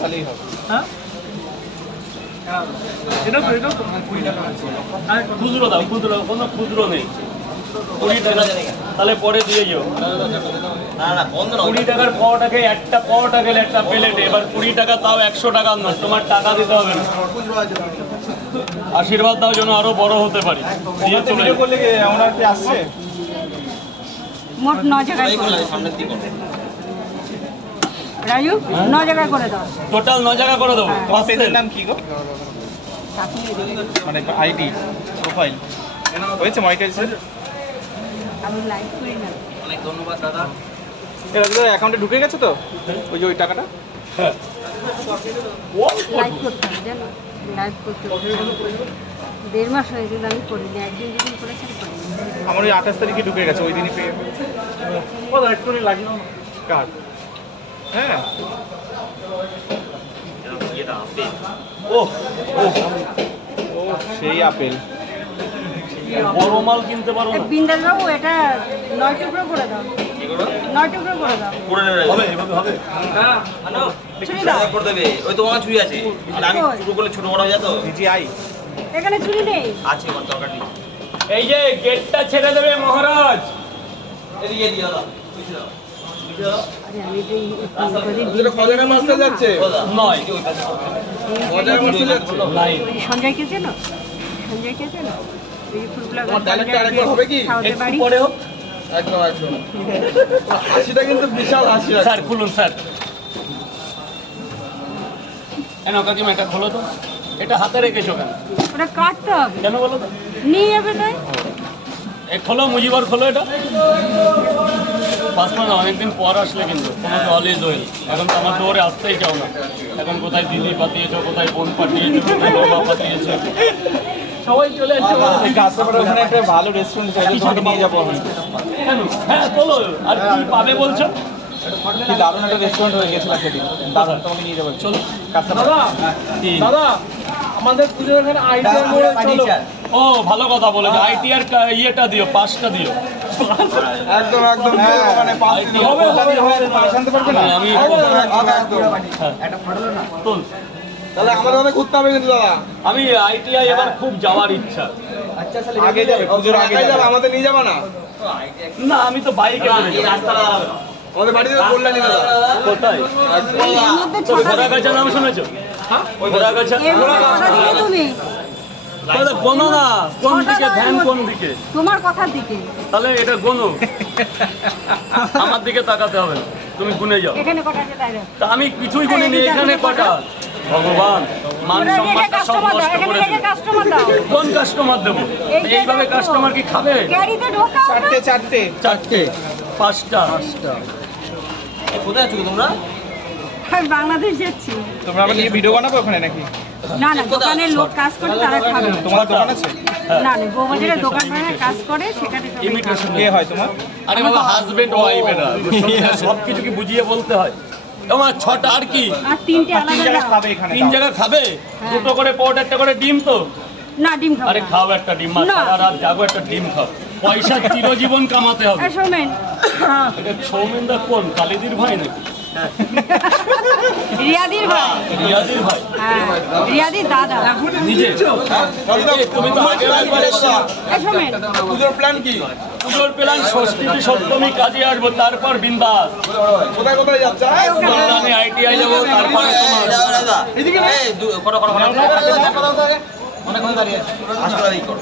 তাহলেই হবে। হ্যাঁ এটা তো 20 টাকা আছে। আর খুচরো দাও, খুচরো কোনো খুচরো নেই। 20 টাকা তাহলে পরে দিয়ে যাও। না বন্ধ না 20 টাকার পাওয়াটাকে একটা পাওয়াটা গেলে একটা প্লেটে, এবার 20 টাকা তাও 100 টাকা নয়, তোমার টাকা দিতে হবে না। আশীর্বাদ দাও যেন আরো বড় হতে পারি। দিয়ে চলে যাও। করলে আমরা কি আসছে? মোট 9 জায়গায় করে দাও। সামনের দিকে রাজু 9 জায়গায় করে দাও। টোটাল 9 জায়গা করে দেবো। তোমার পেজের নাম কি গো? চাপিয়ে দিই। মানে আইডি প্রোফাইল হয়েছে মনিটাইজেশন? আমি লাইভ করি না। অনেক ধন্যবাদ দাদা। এটা তো অ্যাকাউন্টে ঢুকে গেছে তো ওই টাকাটা? হ্যাঁ। লাইভ করতে হবে জানো, লাইভ করতে হবে। 1.5 মাস হয়েছে আমি করিনি, একদিন যেদিন করেছি আমি করিনি। আমার ওই 28 তারিখে ঢুকে গেছে, ওই দিনই পেয়ে একটুখানি লাগিয়ে দাও না। কার্ড। হ্যাঁ ও ও ও সেই আপেল। বড় মাল কিনতে পারো না। বিন্দাস বাবু এটা 9 টুকরো করে দাও। কি করো? 9 টুকরো করে দাও। করে নেবে হবে এভাবে হবে। হ্যালো ছুরি দাও। করে দেবে। ওই তো আমার ছুরি আছে। মানে আমি ছোট করলে ছোট বড় হয়ে যেত। জিজিআই এখানে ছুরি নেই। আছে আমার দরকার নেই। এই যে গেটটা ছেড়ে দেবে মহারাজ। এদিকে দিয়ে দাও। বুঝে দাও। বুঝে দাও। আরে আমি তো এটা কজাকার মাছটা যাচ্ছে? নয় কজাকার মাছটা যাচ্ছে? লাইন সঞ্জয়কে চেনো? সঞ্জয়কে চেনো? এই ফুলগুলো তোমার ডায়লগটা আরেকবার হবে কি? সাউথের একটু বাড়ি। পরে হোক। একদম হাসিটা কিন্তু বিশাল হাসি। স্যার খুলুন স্যার। কেন কাকিমা এটা খোলো তো। এটা হাতে রেখেছো কেন? ওটা কাটতে হবে। কেন বলো তো? নিয়ে যাবে তাই? খোলো মুজিবার খোলো এটা। ফার্স্ট না অনেকদিন পর আসলে কিন্তু তোমাকে অলওয়েজ ওয়েল। এখন তো আমার দৌড়ে আসতেই চাও না। এখন কোথায় দিদি পাঠিয়েছো, কোথায় বোন পাঠিয়েছো, কোথায় বাবা পাঠিয়েছো, সবাই চলে আসছে। কাছাপাড়া ওখানে একটা ভালো রেস্টুরেন্ট আছে, তোমাকে নিয়ে যাবো আমি। কেন? হ্যাঁ বলো। আর কি পাবে বলছো? কি দারুণ একটা রেস্টুরেন্ট হয়ে গেছিল সেদিন, দারুণ, তোমাকে নিয়ে যাবো। চলো। কাছাপাড়া কি? দাদা আমাদের পুজোর এখানে আইডিয়া মোড়ে চলো। ও ভালো কথা বলেছো। আইটিআর ইয়েটা দিও, পাসটা দিও। একদম একদম মানে হবে, পাশ আনতে পারবে না? আমি তোল। তাহলে আমাদের অনেক ঘুরতে হবে কিন্তু দাদা। আমি আইটিআই এবার খুব যাওয়ার ইচ্ছা। আগে যাবে, পুজোর আগে যাবে, আমাদের নিয়ে যাবে না? না আমি তো বাইকে এই রাস্তাটা দাঁড়াবে না। আমাদের বাড়িতে কল্যাণী দাদা। কোথায়? এর মধ্যে তো ছটা ঘোড়াগাছা নাম শুনেছো? ওই ঘোড়াগাছা। এর মধ্যে কথা দিলে তুমি তাহলে গোনো না, কোন ছটা দিকে দাও এর ধ্যান, কোন মধ্যে। দিকে? তোমার কথার দিকে। তাহলে এটা গোনো। আমার দিকে তাকাতে হবে না, তুমি গুনে যাও। এখানে কটা আছে তাই দাও। তা আমি কিছুই গুনিনি। এখানে কটা? ভগবান, মান ওরা রেখে সম্মানটা সব কাস্টমার দাও, নষ্ট এখানে করে রেখে দিল। কাস্টমার দাও। কোন কাস্টমার দেবো? এই যে এইভাবে দেখো। কাস্টমার কি খাবে? গাড়িতে ঢোকাও না। চারটে চারটে, পাঁচটা। কোথায় আছো তোমরা? আমি বাংলাদেশ যাচ্ছি। তোমরা আবার নিয়ে ভিডিও বানাবো ওখানে নাকি? না না, দোকানে লোক কাজ করে তারা খাবে। তোমার দোকান আছে? না না, বৌবাজারে দোকান বানায় কাজ করে সেখানে সবাই ইমিটেশন। খাবে। কে হয় তোমার? আরে বাবা, হাজবেন্ড ওয়াইফ এরা সব কিছু কি বুঝিয়ে বলতে হয়? তোমার ছটা আর কি? আর তিনটে তিন আলাদা জায়গায় দাও। খাবে এখানে। তিন জায়গা খাবে? দুটো করে পট, একটা করে ডিম তো। না ডিম খাবো আরে না। খাও একটা ডিম, মা না। সারা রাত জাগো, একটা ডিম খাও। পয়সা চিরজীবন কামাতে হবে। এই সৌমেন, এটা সৌমেনদা কোন? কালিদির ভাই নাকি? রিয়াদির ভাই। রিয়াদির ভাই? হ্যাঁ, রিয়াদির দাদা। নিজে? এই, তুমি তো আগে একবার এসছো। এই সৌমেন, পুজোর প্ল্যান কি? পুজোর প্ল্যান ষষ্ঠী সপ্তমী কাজে আসবো, তারপর বিন্দাস। কোথায় কোথায় যাচ্ছে? আমি আইটিআই যাবো, তারপরে তোমার এই কটা অনেকক্ষণ দাঁড়িয়ে আছে। হাসপাতালেই করো।